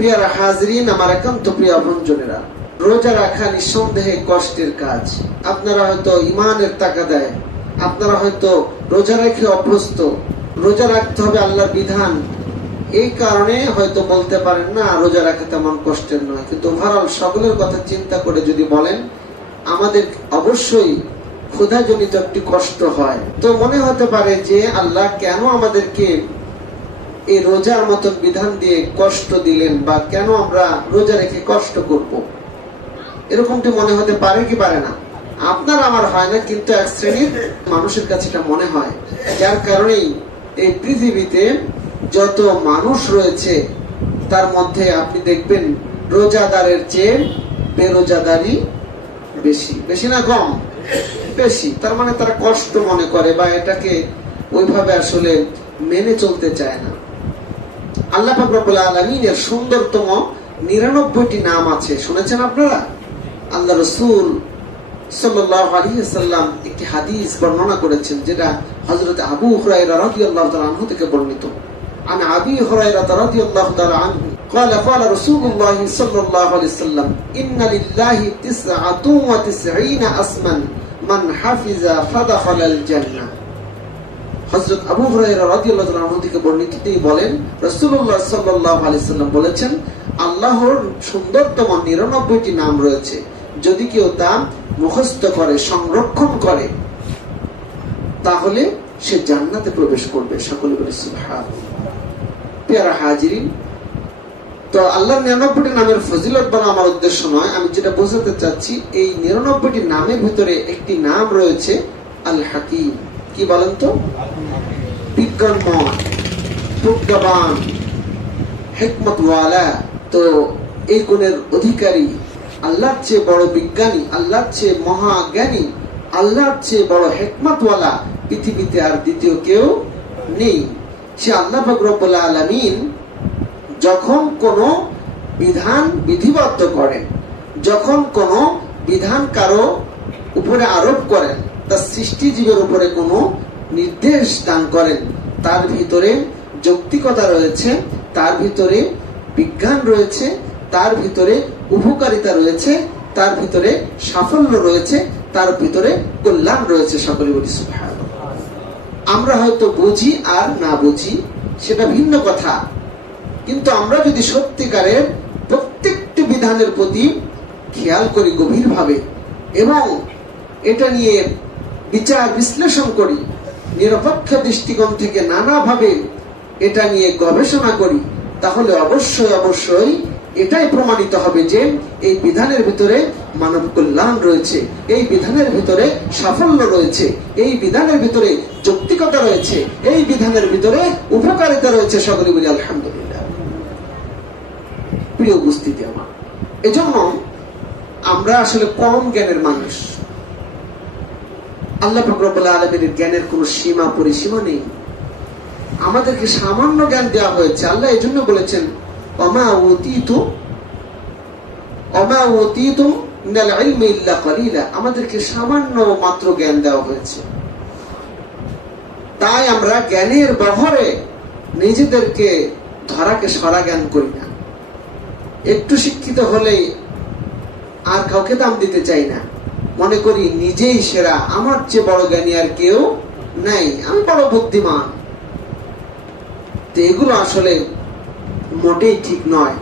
প্রিয় হাজরিন, আমার একান্ত প্রিয় আপনজনেরা, রোজা রাখা নিঃসন্দেহে কষ্টের কাজ। আপনারা হয়তো ইমানের তাগাদায়, আপনারা হয়তো রোজা রেখে অভ্যস্ত, রোজা রাখতে হবে আল্লাহর বিধান, এই কারণে হয়তো বলতে পারেন না রোজা রাখা তেমন কষ্টের নয়। কিন্তু ওভারঅল সকলের কথা চিন্তা করে যদি বলেন, আমাদের অবশ্যই ক্ষুধাজনিত একটি কষ্ট হয়। তো মনে হতে পারে যে আল্লাহ কেন আমাদেরকে এই রোজার মতন বিধান দিয়ে কষ্ট দিলেন, বা কেন আমরা রোজা রেখে কষ্ট করব, এরকমটি মনে হতে পারে কি পারে না? আপনার আমার হয় না, কিন্তু এক শ্রেণীর মানুষের কাছে এটা মনে হয়। যার কারণেই এই পৃথিবীতে যত মানুষ রয়েছে তার মধ্যে আপনি দেখবেন রোজাদারের চেয়ে বেরোজাদারি বেশি। বেশি না কম? বেশি। তার মানে তারা কষ্ট মনে করে, বা এটাকে ওইভাবে আসলে মেনে চলতে চায় না। আল্লাহ পাক রব্বুল আলামিনের সুন্দরতম 99টি নাম আছে, শুনেছেন আপনারা? আল্লাহ রাসূল সাল্লাল্লাহু আলাইহি ওয়াসাল্লাম একটি হাদিস বর্ণনা করেছেন, যেটা হযরত আবু হুরায়রা রাদিয়াল্লাহু তাআলা আনহু থেকে বর্ণিত। عن أبي هريرة رضي الله تعالى عنه قال قال رسول الله صلى الله عليه وسلم إن لله 99 اسما من حفظ فدخل الجنة। হযরত আবু হুরায়রা রাদিয়াল্লাহু তাআলা আনহু থেকে বর্ণিত, তিনি বলেন রাসূলুল্লাহ সাল্লাল্লাহু আলাইহি ওয়াসাল্লাম বলেছেন, আল্লাহর সুন্দরতম 99টি নাম রয়েছে, যদি কেউ তা মুখস্থ করে, সংরক্ষণ করে, তাহলে সে জান্নাতে প্রবেশ করবে। সকলে বলে সুবহানাল্লাহ। প্রিয় হাজিরিন, তো আল্লাহর 99টি নামের ফজিলত বলা আমার উদ্দেশ্য নয়। আমি যেটা বোঝাতে চাচ্ছি, এই 99টি নামের ভিতরে একটি নাম রয়েছে আল হাকিম। কি বলেন তো? বিজ্ঞানময়, প্রজ্ঞাবান, হিকমতওয়ালা। তো এই গুণের অধিকারী, আল্লাহর চেয়ে বড় বিজ্ঞানী, আল্লাহর চেয়ে মহাজ্ঞানী, আল্লাহর চেয়ে বড় হিকমতওয়ালা পৃথিবীতে আর দ্বিতীয় কেউ নেই। সে আল্লাহ পাক রব্বুল আলামিন যখন কোন বিধান বিধিবদ্ধ করেন, যখন কোন বিধান কারো উপরে আরোপ করেন, তার সৃষ্টিজীবের উপরে কোন নির্দেশ দান করেন, তার ভিতরে যৌক্তিকতা রয়েছে, তার ভিতরে বিজ্ঞান রয়েছে, তার ভিতরে উপকারিতা রয়েছে, তার ভিতরে সাফল্য রয়েছে, তার ভিতরে কল্যাণ রয়েছে। সকলে বলি সুবহানাল্লাহ। আমরা হয়তো বুঝি আর না বুঝি, সেটা ভিন্ন কথা, কিন্তু আমরা যদি সত্যিকারের প্রত্যেকটি বিধানের প্রতি খেয়াল করি গভীরভাবে, এবং এটা নিয়ে বিচার বিশ্লেষণ করি, নিরপেক্ষ দৃষ্টিকোণ থেকে নানাভাবে এটা নিয়ে গবেষণা করি, তাহলে অবশ্যই অবশ্যই এটাই প্রমাণিত হবে যে এই বিধানের ভিতরে মানব কল্যাণ রয়েছে, এই বিধানের ভিতরে সাফল্য রয়েছে, এই বিধানের ভিতরে যৌক্তিকতা রয়েছে, এই বিধানের ভিতরে উপকারিতা রয়েছে। সকলে বলি আলহামদুলিল্লাহ। প্রিয় উপস্থিতি আমার, এজন্য আমরা আসলে কম জ্ঞানের মানুষ। আল্লাহ পাক রব্বুল আলামিনের জ্ঞানের কোন সীমা পরিসীমা নেই। আমাদেরকে সামান্য জ্ঞান দেওয়া হয়েছে। আল্লাহ এজন্য বলেছেন, ওমা উতীতুম মিনাল ইলমি ইল্লা কলিলা, আমাদেরকে সামান্য মাত্র জ্ঞান দেওয়া হয়েছে। তাই আমরা জ্ঞানের বহরে নিজেদেরকে ধরাকে সরা জ্ঞান করি না। একটু শিক্ষিত হলেই আর কাউকে দাম দিতে চাই না, মনে করি নিজেই সেরা, আমার চেয়ে বড় জ্ঞানী আর কেউ নাই, আমি বড় বুদ্ধিমান। তো এগুলো আসলে মোটেই ঠিক নয়।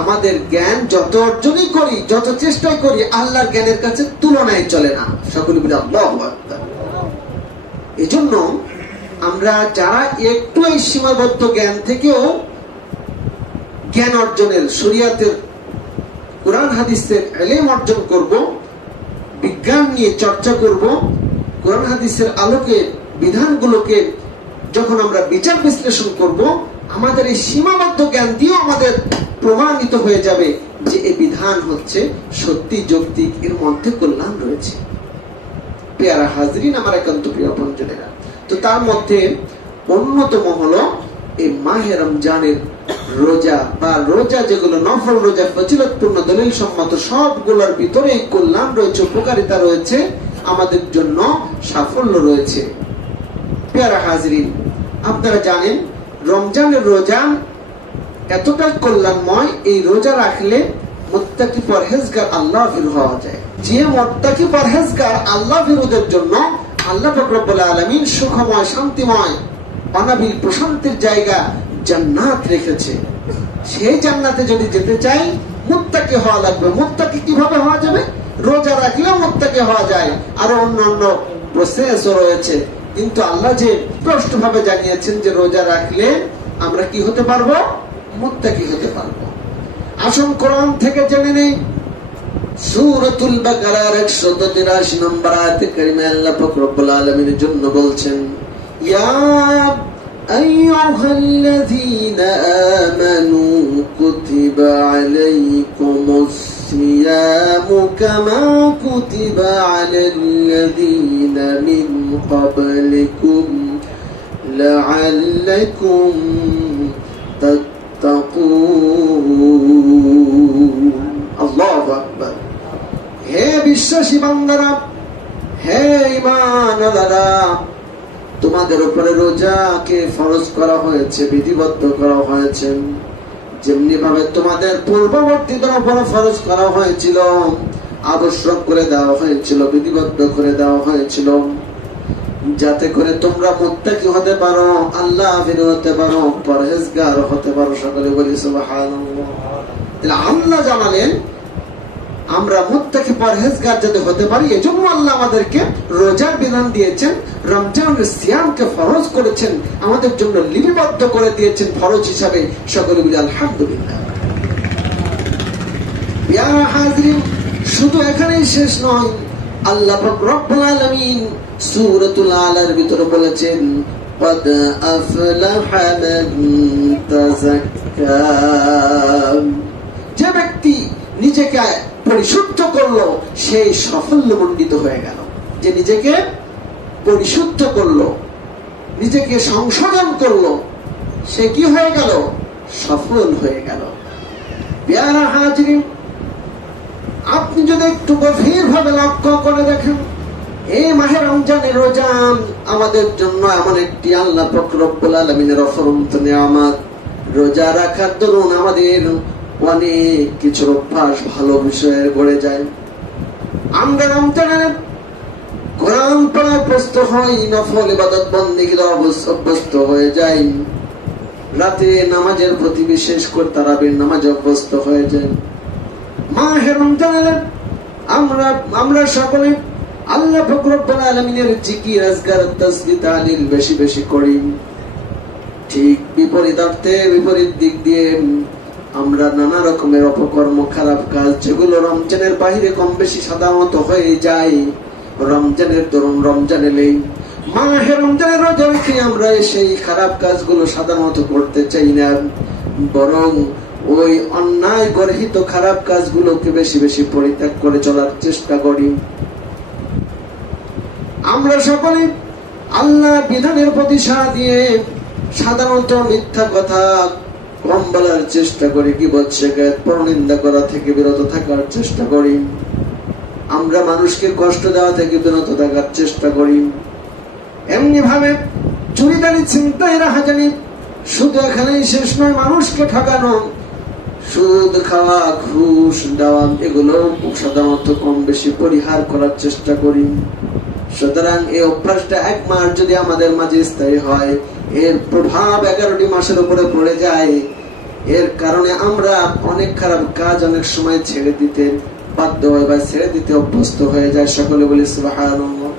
আমাদের জ্ঞান যত অর্জনই করি, যত চেষ্টাই করি, আল্লাহর জ্ঞানের কাছে তুলনায় চলে না। সকলে বলি আল্লাহু আকবার। এজন্য আমরা যারা একটু এই সীমাবদ্ধ জ্ঞান থেকেও জ্ঞান অর্জনের, শরীয়তের, কোরআন হাদিসের ইলম অর্জন করব, বিজ্ঞান নিয়ে চর্চা করব, কোরআন হাদিসের আলোকে বিধানগুলোকে যখন আমরা বিচার বিশ্লেষণ করব, আমাদের এই সীমাবদ্ধ জ্ঞান দিয়েও আমাদের প্রমাণিত হয়ে যাবে যে এই বিধান হচ্ছে সত্যি যৌক্তিক, এর মধ্যে কল্যাণ রয়েছে। প্রিয়ারা হাজরিন, আমার একান্ত প্রিয় বন্ধুরা, তো তার মধ্যে অন্যতম হলো এই মাহে রমজানের রোজা, বা রোজা যেগুলো নফল রোজা, ফজিলতপূর্ণ দলিল সম্মত, সবগুলোর ভিতরে কল্যাণ রয়েছে, উপকারিতা রয়েছে, আমাদের জন্য সাফল্য রয়েছে। প্রিয়ারা হাজরিন, আপনারা জানেন রমজানের রোজা এতটাই কল্যাণময়। এই রোজা রাখলে মুত্তাকি পরহেজগার আল্লাহ ভীরু হওয়া যায়। যে মুত্তাকি পরহেজগার আল্লাহ ভীরুদের জন্য আল্লাহ পাক রব্বুল আলামিন সুখময়, শান্তিময়, অনাবিল প্রশান্তির জায়গা জান্নাত রেখেছে। সেই জান্নাতে যদি যেতে চাই মুত্তাকি হওয়া লাগবে। মুত্তাকি কিভাবে হওয়া যাবে? রোজা রাখলেও মুত্তাকি হওয়া যায়, আরো অন্যান্য প্রসেসও রয়েছে। কিন্তু আল্লাহ যে স্পষ্টভাবে জানিয়েছেন যে রোজা রাখলে আমরা কি হতে পারবো? মুত্তাকি হতে পারবো। আসুন কোরআন থেকে জেনে নেই। সূরাতুল বাকারার 183 নম্বর আয়াতে কারিমায় আল্লাহ পাক রব্বুল আলামিনের জন্য বলছেন, ইয়া আইয়ুহাল্লাযীনা আমানু কুতিবা আলাইকুমুস সিয়ামু কামা কুতিবা আলাল্লাযীনা মিন ক্বাবলিকুম লাআল্লাকুম তাত্তাকুন। আল্লাহু আকবার। হে বিশ্বাসী বান্দারা, হে ঈমানওয়ালারা, তোমাদের উপরে রোজাকে ফরজ করা হয়েছে, বিধিবদ্ধ করা হয়েছে। যেমনি ভাবে তোমাদের পূর্ববর্তীদের উপরে ফরজ করা হয়েছিল, আবশ্যক করে দেওয়া হয়েছিল, বিধিবদ্ধ করে দেওয়া হয়েছিল, যাতে করে তোমরা মুত্তাকি হতে পারো, আল্লাহ ভীরু হতে পারো, পরহেজগার হতে পারো। সকলে বলি সুবহানাল্লাহ। তাহলে আল্লাহ জানালেন আমরা মুত্তাকি পরহেজগার যাতে হতে পারি, এজন্য আল্লাহ আমাদেরকে রোজার বিধান দিয়েছেন, রমজানের সিয়ামকে ফরজ করেছেন, আমাদের জন্য লিপিবদ্ধ করে দিয়েছেন ফরজ হিসাবে। সকলে বলি আলহামদুলিল্লাহ। প্রিয় হাজরিন, শুধু এখানেই শেষ নয়। আল্লাহ পাক রব্বুল আলামিন সূরাতুল আলার ভিতরে বলেছেন, قد أفلح من تزكى। যে ব্যক্তি নিজেকে পরিশুদ্ধ করলো সেই সাফল্যমণ্ডিত হয়ে গেল। যে নিজেকে পরিশুদ্ধ করলো, নিজেকে সংশোধন করলো, সে কি হয়ে গেল? সফল হয়ে গেল। প্রিয় হাজরিন, আপনি যদি একটু গভীর ভাবে লক্ষ্য করে দেখেন, এই মাহে রমজানের রোজা আমাদের জন্য এমন একটি আল্লাহ পাক রব্বুল আলামিনের অফুরন্ত নিয়ামত। রোজা রাখার দরুন আমাদের অনেক কিছু অভ্যাস ভালো বিষয়ে গড়ে যায়। আমরা রমজানের কোরআন পড়ায় অভ্যস্ত হই, নফল ইবাদত বন্দেগীতে অভ্যস্ত হয়ে যাই, রাতে নামাজের প্রতি বিশেষ করে তারাবির নামাজে অভ্যস্ত হয়ে যায়। মাহে রমজানে আমরা সকলে আল্লাহ পাক রব্বুল আলামিনের জিকির, আজকার, তাসবিহ, তাহলিল বেশি বেশি করি। ঠিক বিপরীত দিক দিয়ে আমরা নানা রকমের অপকর্ম, খারাপ কাজ, যেগুলো রমজানের বাহিরে কম বেশি সাধারণত হয়ে যায়, রমজানের দরুন রমজান এলেই মাহে রমজানের রোজা রেখে আমরা সেই খারাপ কাজগুলো সাধারণত করতে চাই না, বরং ওই অন্যায় গর্হিত খারাপ কাজগুলোকে বেশি বেশি পরিত্যাগ করে চলার চেষ্টা করি। আমরা সকলে আল্লাহ বিধানের প্রতি সাড়া দিয়ে সাধারণত মিথ্যা কথা কম বলার চেষ্টা করি, গীবত, শিকায়ত, পরনিন্দা করা থেকে বিরত থাকার চেষ্টা করি। আমরা মানুষকে কষ্ট দেওয়া থেকে বিরত থাকার চেষ্টা করি। এমনি ভাবে চুরিদারি, ছিনতাই, রাহাজানি শুধু এখানেই শেষ নয়। মানুষকে ঠকানো, সুদ খাওয়া, ঘুষ দেওয়া, এগুলো সাধারণত কম বেশি পরিহার করার চেষ্টা করি। সুতরাং এই অভ্যাসটা 1 মাস যদি আমাদের মাঝে স্থায়ী হয়, এর প্রভাব 11টি মাসের উপরে পড়ে যায়। এর কারণে আমরা অনেক খারাপ কাজ অনেক সময় ছেড়ে দিতে বাধ্য হয় বা ছেড়ে দিতে অভ্যস্ত হয়ে যায়। সকলে বলি সুবহানাল্লাহ।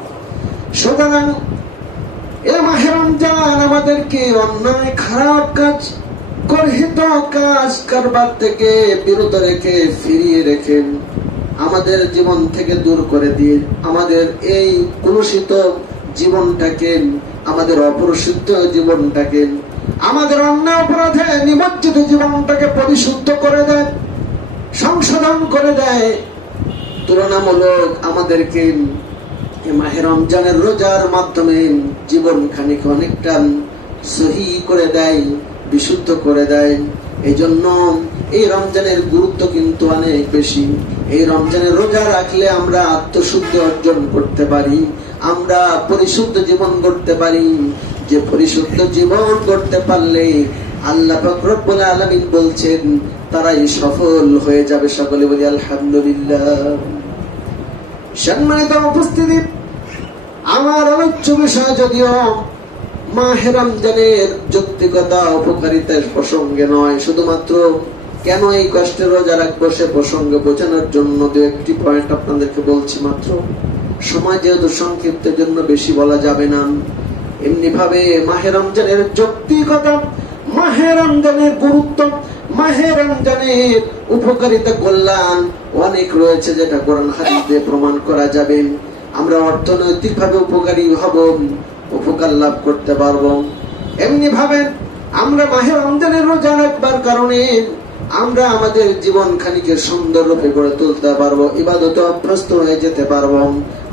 সুতরাং এই মাহে রমজান আমাদেরকে অন্যায়, খারাপ কাজ, গর্হিত কাজ কারবার থেকে বিরত রেখে, ফিরিয়ে রেখে, আমাদের জীবন থেকে দূর করে দিয়ে আমাদের এই কলুষিত জীবনটাকে, আমাদের অপরিশুদ্ধ জীবনটাকে, আমাদের অন্যায় অপরাধে নিমজ্জিত জীবনটাকে পরিশুদ্ধ করে দেয়, সংশোধন করে দেয়। তুলনামূলক আমাদেরকে মাহে রমজানের রোজার মাধ্যমে জীবন খানিক অনেকটা সহি করে দেয়, বিশুদ্ধ করে দেয়। এই জন্য এই রমজানের গুরুত্ব কিন্তু অনেক বেশি। এই রমজানের রোজা রাখলে আমরা আত্মশুদ্ধি অর্জন করতে পারি, আমরা পরিশুদ্ধ জীবন গড়তে পারি। যে পরিশুদ্ধ জীবন গড়তে পারলে আল্লাহ পাক রব্বুল আলামিন বলছেন তারাই সফল হয়ে যাবে। সকলে বলি আলহামদুলিল্লাহ। সম্মানিত উপস্থিতি, আমার আলোচ্য বিষয় যদিও মাহে রমজানের যৌক্তিকতা উপকারিতার প্রসঙ্গে নয়, শুধুমাত্র কেন এই কষ্টের রোজা রাখবো সে প্রসঙ্গে বোঝানোর জন্য দু একটি পয়েন্ট আপনাদেরকে বলছি মাত্র। সময় যেহেতু সংক্ষিপ্তের জন্য বেশি বলা যাবে না। এমনি ভাবে মাহে রমজানের যৌক্তিকতা, মাহে রমজানের গুরুত্ব, মাহে রমজানের উপকারিতা, কল্যাণ অনেক রয়েছে যেটা কোরআন হাদিস দিয়ে প্রমাণ করা যাবে। আমরা অর্থনৈতিক ভাবে উপকারী হব, উপকার লাভ করতে পারবো। এমনি ভাবে আমরা মাহে রমজানের রোজা রাখবার কারণে আমরা আমাদের জীবন খানিকে সুন্দর রূপে গড়ে তুলতে পারবো, ইবাদতে অভ্যস্ত হয়ে যেতে পারবো,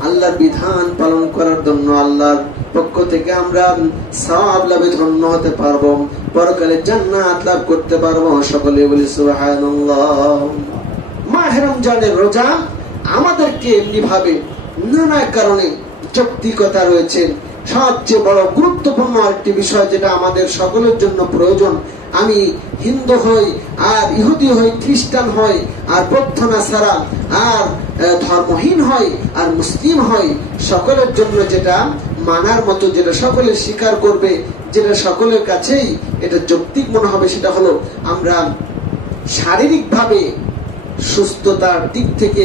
আল্লাহর বিধান পালন করার জন্য আল্লাহর পক্ষ থেকে আমরা সওয়াব লাভে ধন্য হতে পারবো, পরকালে জান্নাত লাভ করতে পারবো। সকলে বলি সুবহানাল্লাহ। মাহে রমজানের রোজা আমাদেরকে এমনি ভাবে নানা কারণে যৌক্তিকতা রয়েছে। সবচেয়ে বড় গুরুত্বপূর্ণ একটি বিষয় যেটা আমাদের সকলের জন্য প্রয়োজন, আমি হিন্দু হই আর ইহুদি হই, খ্রিস্টান হই আর প্রার্থনা ছাড়া আর ধর্মহীন হই আর মুসলিম হই, সকলের জন্য যেটা মানার মতো, যেটা সকলে স্বীকার করবে, যেটা সকলের কাছেই এটা যৌক্তিক মনে হবে, সেটা হলো আমরা শারীরিক ভাবে সুস্থতার দিক থেকে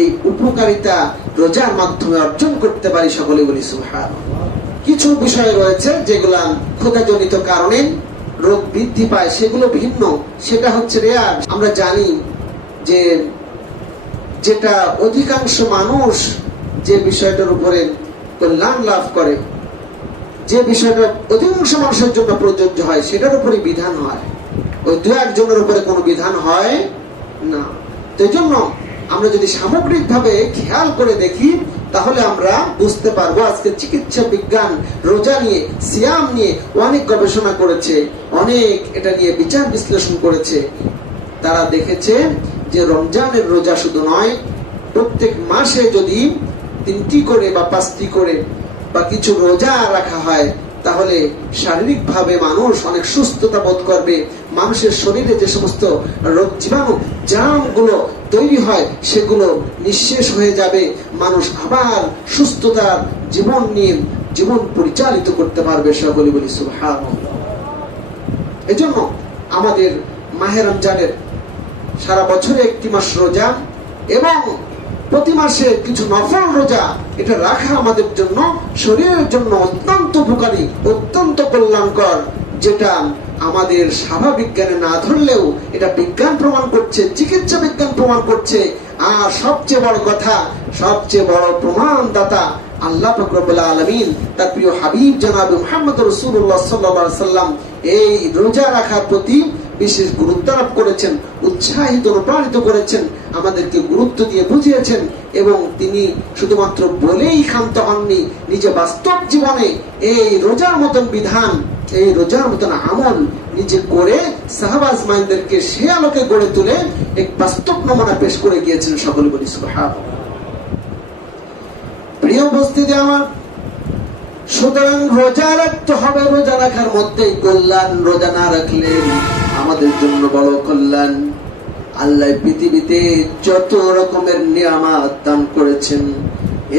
এই উপকারিতা রোজার মাধ্যমে অর্জন করতে পারি। সকলে বলি সুবহানাল্লাহ। কিছু বিষয় রয়েছে যেগুলা ক্ষুধাজনিত কারণে রোগ বৃদ্ধি পায়, সেগুলো ভিন্ন। সেটা হচ্ছে রেয়ার। আমরা জানি যে যেটা অধিকাংশ মানুষ যে বিষয়টার উপরে কল্যাণ লাভ করে, যে বিষয়টা অধিকাংশ মানুষের জন্য প্রযোজ্য হয়, সেটার উপরে বিধান হয়, ওই দু একজনের উপরে কোনো বিধান হয় না। তো এই জন্য আমরা যদি সামগ্রিক ভাবে খেয়াল করে দেখি তাহলে আমরা বুঝতে পারবো। আজকে চিকিৎসা বিজ্ঞান রোজা নিয়ে, সিয়াম নিয়ে অনেক গবেষণা করেছে, অনেক এটা নিয়ে বিচার বিশ্লেষণ করেছে। তারা দেখেছে যে রমজানের রোজা শুধু নয়, প্রত্যেক মাসে যদি 3টি করে বা 5টি করে বা কিছু রোজা রাখা হয় তাহলে শারীরিক ভাবে মানুষ অনেক সুস্থতা বোধ করবে। মানুষের শরীরে যে সমস্ত রোগ জীবাণু জার্ম গুলো তৈরি হয় সেগুলো নিঃশেষ হয়ে যাবে। মানুষ আবার সুস্থতার জীবন নিয়ে জীবন পরিচালিত করতে পারবে। সকলে বলি সুবহানাল্লাহ। এজন্য আমাদের মাহে রমজানের সারা বছরে একটি মাস রোজা এবং প্রতি মাসে কিছু নফল রোজা, এটা রাখা আমাদের জন্য, শরীরের জন্য অত্যন্ত উপকারী, অত্যন্ত কল্যাণকর, যেটা আমাদের স্বাভাবিক জ্ঞানে না ধরলেও এটা বিজ্ঞান প্রমাণ করছে, চিকিৎসা বিজ্ঞান প্রমাণ করছে। আর সবচেয়ে বড় কথা, সবচেয়ে বড় প্রমাণদাতা আল্লাহ পাক রব্বুল আলামিন, তার প্রিয় হাবিব জনাব মুহাম্মদ রাসূলুল্লাহ সাল্লাল্লাহু আলাইহি সাল্লাম এই রোজা রাখার প্রতি বিশেষ গুরুত্ব আরোপ করেছেন, উৎসাহিত অনুপ্রাণিত করেছেন, আমাদেরকে গুরুত্ব দিয়ে বুঝিয়েছেন। এবং তিনি শুধুমাত্র বলেই ক্ষান্ত হননি, নিজে বাস্তব জীবনে এই রোজার মতন বিধান, এই রোজার মতন আমল নিজে করে সাহাবা আজমাইনদেরকে সে আলোকে গড়ে তুলে এক বাস্তব নমুনা পেশ করে গিয়েছেন। সকলে বলি সুবহানাল্লাহ। প্রিয় উপস্থিতি আমার, সুতরাং রোজা রাখতে হবে, রোজা রাখার মধ্যেই কল্যাণ। রোজা না রাখলে আমাদের জন্য বড় কল্যাণ। আল্লাহ পৃথিবীতে যত রকমের নিয়ামত দান করেছেন,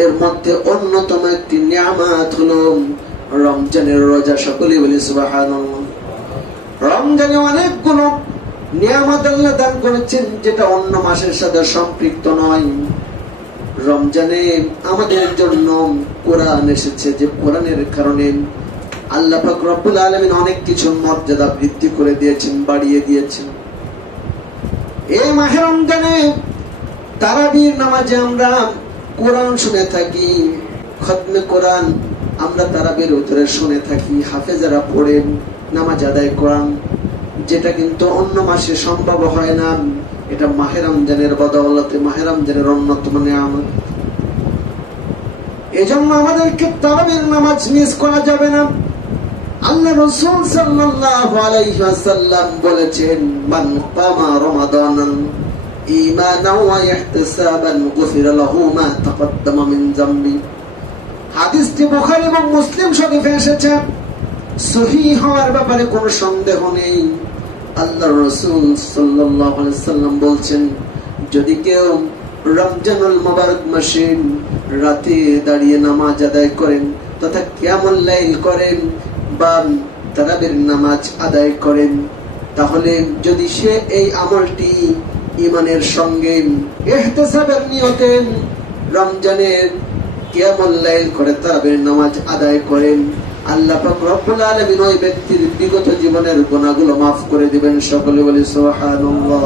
এর মধ্যে অন্যতম একটি নিয়ামত হলো রমজানের রোজা। সকলে বলি সুবহানাল্লাহ। রমজানে অনেকগুলো নিয়ামত আল্লাহ দান করেছেন যেটা অন্য মাসের সাথে সম্পৃক্ত নয়। রমজানে আমাদের জন্য কোরআন এসেছে, যে কোরআনের কারণে আল্লাহ পাক রব্বুল আলামিন অনেক কিছু মর্যাদা বৃদ্ধি করে দিয়েছেন, বাড়িয়ে দিয়েছেন। এই মাহে রমজানে তারাবির নামাজে আমরা কোরআন শুনে থাকি, খতমে কোরআন আমরা তারাবির উত্তরে শুনে থাকি, হাফেজারা পড়েন, নামাজ আদায় করান, যেটা কিন্তু অন্য মাসে সম্ভব হয় না। এটা মাহে রমজানের বদৌলতে, মাহে রমজানের অন্যতম নিয়ামত। এজন্য আমাদেরকে তারাবির নামাজ মিস করা যাবে না। আল্লাহ রাসূল সাল্লাল্লাহু আলাইহি ওয়াসাল্লাম বলেছেন, মান কামা রমাদানান ঈমানান ওয়া ইহতিসাবান গুফিরা লাহু মা তাকদ্দামা মিন যামবি। হাদিসটি বুখারী এবং মুসলিম শরীফে এসেছে। সহিহ হওয়ার ব্যাপারে কোনো সন্দেহ নেই। আল্লাহর রাসূল সাল্লাল্লাহু আলাইহি সাল্লাম বলছেন, যদি কেউ রমজানুল মুবারক মাসে রাতে দাঁড়িয়ে নামাজ আদায় করেন তথা কিয়ামুল লাইল করেন বা তারাবির নামাজ আদায় করেন, তাহলে যদি সে এই আমলটি ঈমানের সঙ্গে ইহতিসাবের নিয়তে রমজানের কিয়ামুল লাইল করে তারাবির নামাজ আদায় করেন, আল্লাহ পাক রব্বুল আলামিন ওই ব্যক্তির বিগত জীবনের গুনাহগুলো মাফ করে দিবেন। সকলে বলি সুবহানাল্লাহ।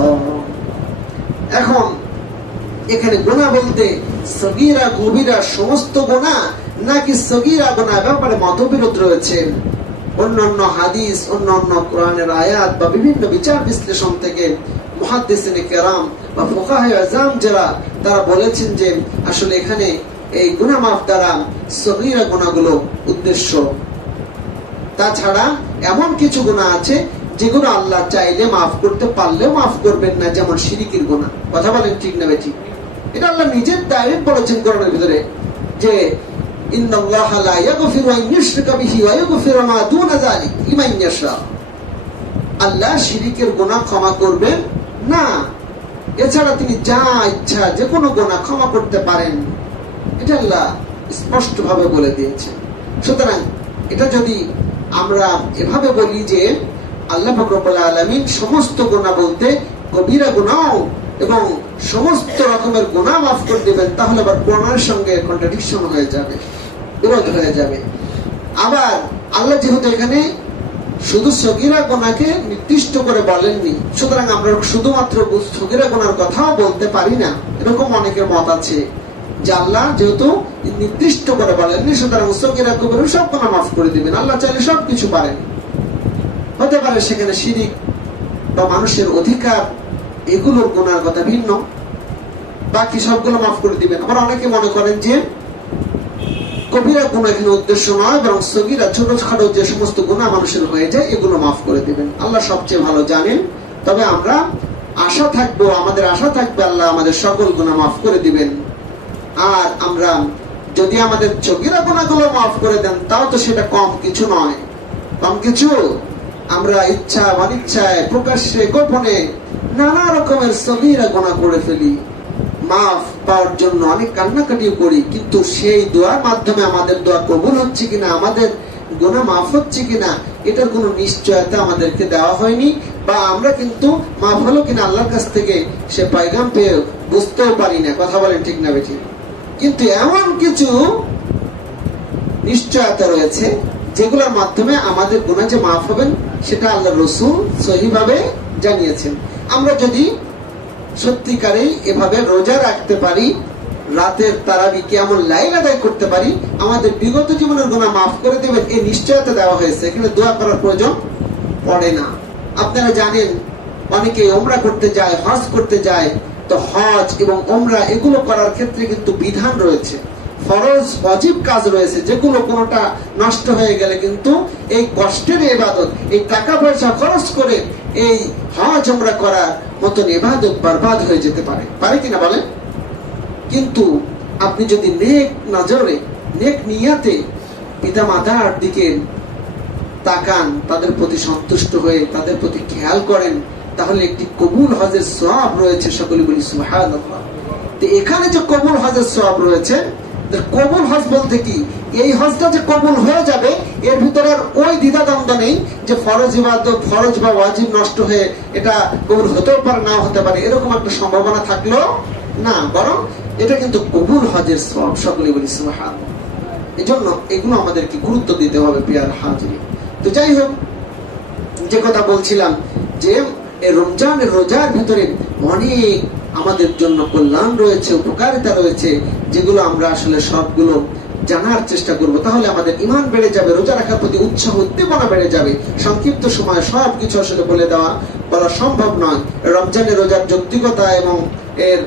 এখন এখানে গুনাহ বলতে সগীরা কবিরা সমস্ত গুনাহ নাকি সগীরা গুনাহ ব্যাপারে মতবিরোধ রয়েছে। অন্যান্য হাদিস, অন্যান্য কোরআনের আয়াত বা বিভিন্ন বিচার বিশ্লেষণ থেকে মুহাদ্দিসিনে কেরাম বা ফুকাহায়ে আযম যারা তারা বলেছেন যে আসলে এখানে এই গুনাহ মাফ দ্বারা সগীরা গুনাহগুলো উদ্দেশ্য। তাছাড়া এমন কিছু গুনাহ আছে যেগুলো আল্লাহ চাইলে মাফ করতে পারলেও মাফ করবেন না, যেমন শিরকের গুনাহ। কথা বলেন ঠিক না বেঠিক? এটা আল্লাহ নিজের ডাইরেক্ট বলেছেন কোরআনের ভিতরে যে ইন্নাল্লাহা লা ইয়াগফিরু আন ইউশরাকা বিহি ওয়া ইয়াগফিরু মা দুনা যালিক লিমান ইয়াশা। আল্লাহ শিরকের গুনাহ ক্ষমা করবেন না, এছাড়া তিনি যা ইচ্ছা যে কোনো গুনাহ ক্ষমা করতে পারেন। এটা আল্লাহ স্পষ্ট ভাবে বলে দিয়েছেন। সুতরাং এটা যদি আমরা এভাবে বলি যে আল্লাহ পাক রব্বুল আলামিন সমস্ত গুনাহ বলতে কবিরা গুনাহ এবং সমস্ত রকমের গুনাহ মাফ করে দিবেন, তাহলে আবার কোরআনের সঙ্গে কন্ট্রাডিকশন হয়ে যাবে, বিরোধ হয়ে যাবে। আবার আল্লাহ যেহেতু এখানে শুধু সগীরা গুনাহকে নির্দিষ্ট করে বলেননি, সুতরাং আমরা শুধুমাত্র সগীরা গুনাহর কথাও বলতে পারি না, এরকম অনেকের মত আছে যে আল্লাহ যেহেতু নির্দিষ্ট করে বলেননি সুতরাং সগীরা কবিরা সব গুনাহ মাফ করে দিবেন। আল্লাহ চাইলে সবকিছু পারেন। হতে পারে সেখানে শিরক বা মানুষের অধিকার এগুলোর গুনার কথা ভিন্ন, বাকি সবগুলো মাফ করে দিবেন। আবার অনেকে মনে করেন যে কবিরা গুনাহ এখানে উদ্দেশ্য নয়, বরং সগীরা ছোটখাটো যে সমস্ত গুনাহ মানুষের হয়ে যায় এগুলো মাফ করে দিবেন। আল্লাহ সবচেয়ে ভালো জানেন। তবে আমরা আশা থাকবো, আমাদের আশা থাকবে আল্লাহ আমাদের সকল গুনাহ মাফ করে দিবেন। আর আমরা যদি আমাদের সগীরা গুনাহগুলো মাফ করে দেন তাও তো সেটা কম কিছু নয়। কম কিছু আমরা ইচ্ছা অনিচ্ছায় প্রকাশ্যে গোপনে নানা রকমের সগীরা গুনাহ করে ফেলি, মাফ পাওয়ার জন্য অনেক কান্নাকাটিও করি, কিন্তু সেই দোয়ার মাধ্যমে আমাদের দোয়া কবুল হচ্ছে কিনা, আমাদের গুনাহ মাফ হচ্ছে কিনা এটার কোনো নিশ্চয়তা আমাদেরকে দেওয়া হয়নি, বা আমরা কিন্তু মাফ হলো কিনা আল্লাহর কাছ থেকে সে পয়গাম পেয়ে বুঝতেও পারি না। কথা বলেন ঠিক না বেঠিক? কিন্তু এমন কিছু নিশ্চয়তা রয়েছে যেগুলোর মাধ্যমে আমাদের গুনাহ যে মাফ হবেন সেটা আল্লাহর রাসূল সহিভাবে জানিয়েছেন। আমরা যদি সত্যিকারেই এভাবে রোজা রাখতে পারি, রাতের তারাবি কিয়ামুল লাইল আদায় করতে পারি, আমাদের বিগত জীবনের গুনাহ মাফ করে দেবেন এই নিশ্চয়তা দেওয়া হয়েছে। এখানে দোয়া করার প্রয়োজন পড়ে না। আপনারা জানেন অনেকে ওমরা করতে যায়, হজ করতে যায়, তো হজ এবং ওমরা এগুলো করার ক্ষেত্রে কিন্তু বিধান রয়েছে, ফরজ ওয়াজিব কাজ রয়েছে, যেগুলো কোনোটা নষ্ট হয়ে গেলে কিন্তু এই কষ্টের ইবাদত, এই টাকা পয়সা খরচ করে এই হজ ওমরা করার মতন ইবাদত বরবাদ হয়ে যেতে পারে। পারে কিনা বলেন? কিন্তু আপনি যদি নেক নজরে, নেক নিয়াতে পিতা মাতার দিকে তাকান, তাদের প্রতি সন্তুষ্ট হয়ে তাদের প্রতি খেয়াল করেন, তাহলে একটি কবুল হজের সওয়াব রয়েছে। সকলে বলি সুবহানাল্লাহ। তো এখানে যে কবুল হজের সওয়াব রয়েছে, কবুল হজ বলতে কি এই হজটা যে কবুল হয়ে যাবে এর ভিতরে আর ওই দ্বিধাদ্বন্দ্ব নেই যে ফরজ ইবাদত, ফরজ বা ওয়াজিব নষ্ট হয়ে এটা কবুল হতেও পারে নাও হতে পারে, এরকম একটা সম্ভাবনা থাকলো না, বরং এটা কিন্তু কবুল হজের সওয়াব। সকলে বলি সুবহানাল্লাহ। এজন্য এগুলো আমাদেরকে গুরুত্ব দিতে হবে প্রিয় হাজিরিন। তো যাই হোক, যে কথা বলছিলাম যে এই রমজানের রোজার ভিতরে অনেক আমাদের জন্য কল্যাণ রয়েছে, উপকারিতা রয়েছে, যেগুলো আমরা আসলে সবগুলো জানার চেষ্টা করব, তাহলে আমাদের ঈমান বেড়ে যাবে, রোজা রাখার প্রতি উৎসাহ উদ্দীপনা বেড়ে যাবে। সংক্ষিপ্ত সময়ে সবকিছু আসলে বলা সম্ভব নয়। রমজানের রোজার যৌক্তিকতা এবং এর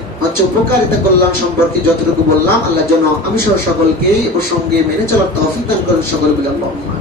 উপকারিতা কল্যাণ সম্পর্কে যতটুকু বললাম, আল্লাহ যেন আমি সহ সকলকে এই প্রসঙ্গে মেনে চলার তৌফিক দান করেন। সকলে বলে আল্লাহুম্মা